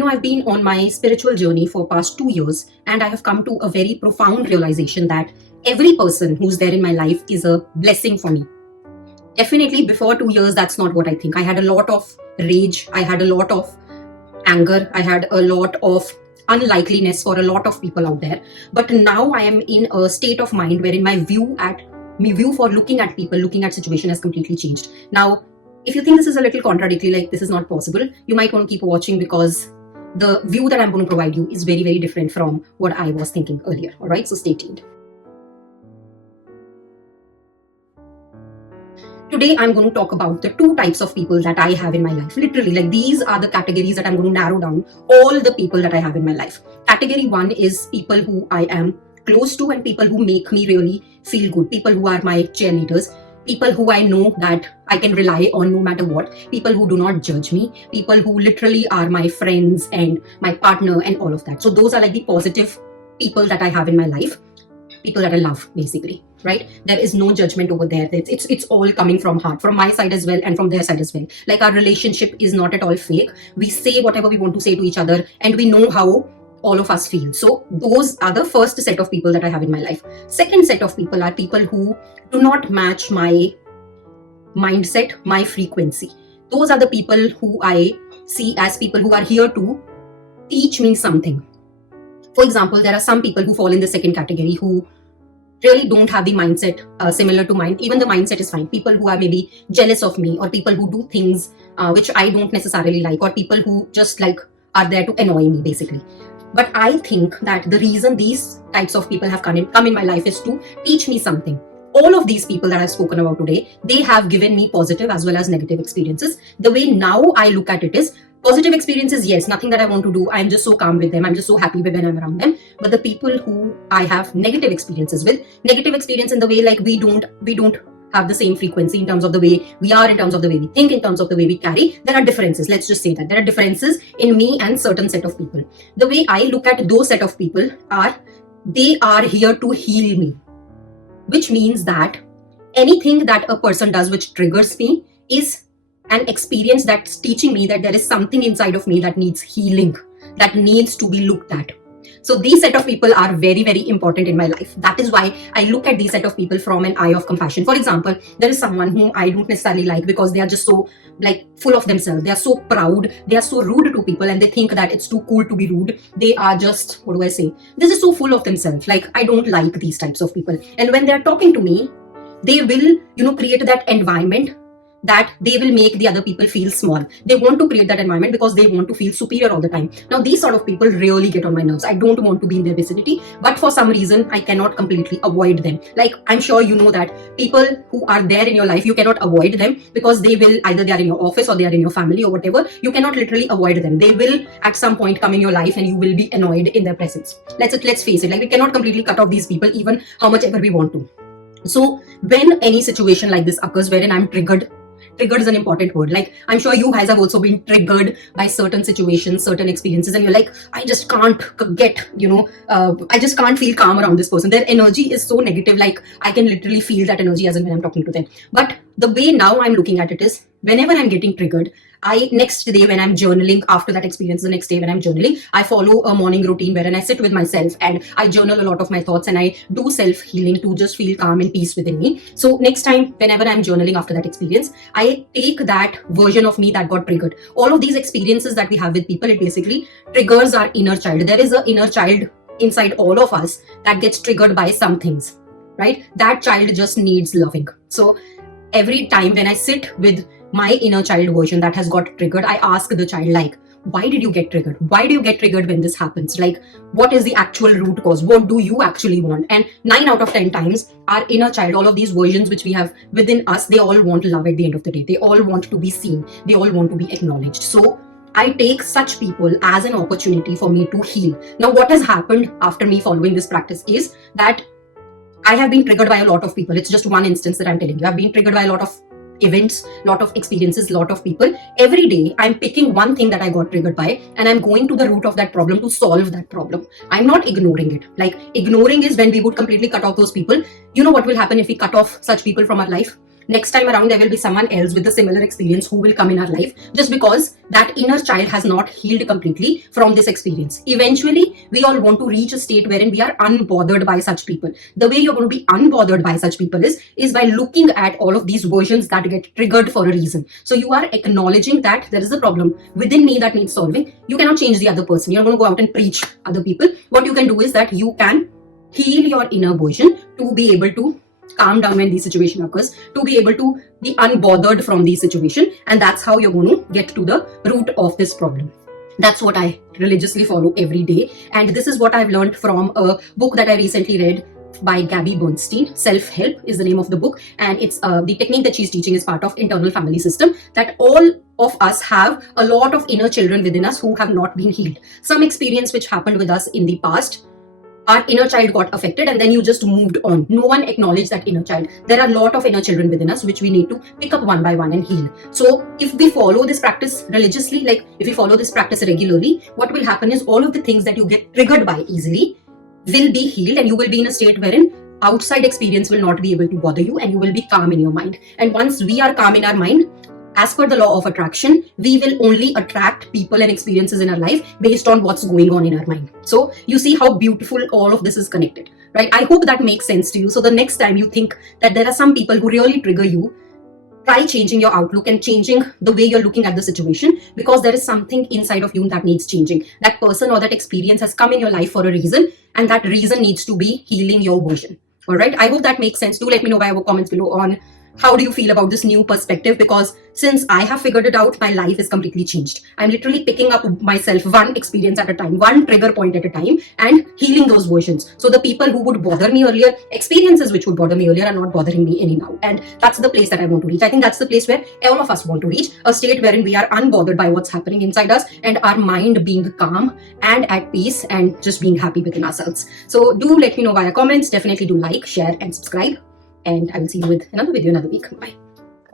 I've been on my spiritual journey for past 2 years, and I have come to a very profound realization that every person who's there in my life is a blessing for me. Definitely before 2 years, that's not what I think. I had a lot of rage, I had a lot of anger, I had a lot of unlikeliness for a lot of people out there. But now I am in a state of mind wherein my view for looking at people, looking at situation has completely changed. Now, if you think this is a little contradictory, like this is not possible, you might want to keep watching, because the view that I'm going to provide you is very, very different from what I was thinking earlier. All right, so stay tuned. Today, I'm going to talk about the two types of people that I have in my life. Literally, like these are the categories that I'm going to narrow down all the people that I have in my life. Category one is people who I am close to and people who make me really feel good. People who are my cheerleaders. People who I know that I can rely on no matter what. People who do not judge me. People who literally are my friends and my partner and all of that. So those are like the positive people that I have in my life. People that I love, basically, right? There is no judgment over there. It's all coming from heart, from my side as well and from their side as well. Like our relationship is not at all fake. We say whatever we want to say to each other, and we know how all of us feel. So those are the first set of people that I have in my life. Second set of people are people who do not match my mindset, my frequency. Those are the people who I see as people who are here to teach me something. For example, there are some people who fall in the second category who really don't have the mindset similar to mine. Even the mindset is fine. People who are maybe jealous of me, or people who do things which I don't necessarily like, or people who just like are there to annoy me, basically. But I think that the reason these types of people have come in my life is to teach me something. All of these people that I've spoken about today, they have given me positive as well as negative experiences. The way now I look at it is, positive experiences, yes, nothing that I want to do. I'm just so calm with them. I'm just so happy when I'm around them. But the people who I have negative experiences with, negative experience in the way like we don't have the same frequency in terms of the way we are, in terms of the way we think, in terms of the way we carry. There are differences. Let's just say that there are differences in me and certain set of people. The way I look at those set of people are, they are here to heal me, which means that anything that a person does which triggers me is an experience that's teaching me that there is something inside of me that needs healing, that needs to be looked at. So these set of people are very, very important in my life. That is why I look at these set of people from an eye of compassion. For example, there is someone whom I don't necessarily like because they are just so like full of themselves. They are so proud. They are so rude to people, and they think that it's too cool to be rude. They are just, what do I say? They're just so full of themselves. Like, I don't like these types of people. And when they're talking to me, they will, create that environment that they will make the other people feel small. They want to create that environment because they want to feel superior all the time. Now, these sort of people really get on my nerves. I don't want to be in their vicinity, but for some reason, I cannot completely avoid them. Like, I'm sure you know that people who are there in your life, you cannot avoid them because they will, either they are in your office or they are in your family or whatever. You cannot literally avoid them. They will at some point come in your life and you will be annoyed in their presence. Let's face it, like we cannot completely cut off these people even how much ever we want to. So when any situation like this occurs wherein I'm triggered is an important word. Like, I'm sure you guys have also been triggered by certain situations, certain experiences, and you're like, I just can't get, I just can't feel calm around this person. Their energy is so negative. Like, I can literally feel that energy as and when I'm talking to them. But the way now I'm looking at it is, whenever I'm getting triggered, next day when I'm journaling, after that experience, the next day when I'm journaling, I follow a morning routine wherein I sit with myself and I journal a lot of my thoughts and I do self-healing to just feel calm and peace within me. So next time, whenever I'm journaling after that experience, I take that version of me that got triggered. All of these experiences that we have with people, it basically triggers our inner child. There is an inner child inside all of us that gets triggered by some things, right? That child just needs loving. So every time when I sit with my inner child version that has got triggered, I ask the child, like, why did you get triggered? Why do you get triggered when this happens? Like, what is the actual root cause? What do you actually want? And 9 out of 10 times, our inner child, all of these versions which we have within us, they all want love at the end of the day. They all want to be seen. They all want to be acknowledged. So I take such people as an opportunity for me to heal. Now, what has happened after me following this practice is that I have been triggered by a lot of people. It's just one instance that I'm telling you. I've been triggered by a lot of events, lot of experiences, lot of people. Every day I'm picking one thing that I got triggered by and I'm going to the root of that problem to solve that problem. I'm not ignoring it. Like, ignoring is when we would completely cut off those people. You know what will happen if we cut off such people from our life? next time around there will be someone else with a similar experience who will come in our life, just because that inner child has not healed completely from this experience. Eventually, we all want to reach a state wherein we are unbothered by such people. The way you're going to be unbothered by such people is by looking at all of these versions that get triggered for a reason. So you are acknowledging that there is a problem within me that needs solving. You cannot change the other person. You're going to go out and preach other people. What you can do is that you can heal your inner version to be able to calm down when the situation occurs, to be able to be unbothered from the situation, and that's how you're going to get to the root of this problem. That's what I religiously follow every day, and this is what I've learned from a book that I recently read by Gabby Bernstein. Self-Help is the name of the book, and it's the technique that she's teaching is part of internal family system, that all of us have a lot of inner children within us who have not been healed. Some experience which happened with us in the past, our inner child got affected and then you just moved on. No one acknowledged that inner child. There are a lot of inner children within us which we need to pick up one by one and heal. So if we follow this practice religiously, like if we follow this practice regularly, what will happen is all of the things that you get triggered by easily will be healed, and you will be in a state wherein outside experience will not be able to bother you, and you will be calm in your mind. And once we are calm in our mind, as per the law of attraction, we will only attract people and experiences in our life based on what's going on in our mind. So you see how beautiful all of this is connected, right? I hope that makes sense to you. So the next time you think that there are some people who really trigger you, try changing your outlook and changing the way you're looking at the situation, because there is something inside of you that needs changing. That person or that experience has come in your life for a reason, and that reason needs to be healing your version. All right. I hope that makes sense. Do let me know via comments below on how do you feel about this new perspective, because since I have figured it out, my life is completely changed. I'm literally picking up myself one experience at a time, one trigger point at a time, and healing those versions. So the people who would bother me earlier, experiences which would bother me earlier, are not bothering me any now. And that's the place that I want to reach. I think that's the place where all of us want to reach, a state wherein we are unbothered by what's happening inside us, and our mind being calm and at peace and just being happy within ourselves. So do let me know via comments. Definitely do like, share, and subscribe. And I will see you with another video another week. Bye.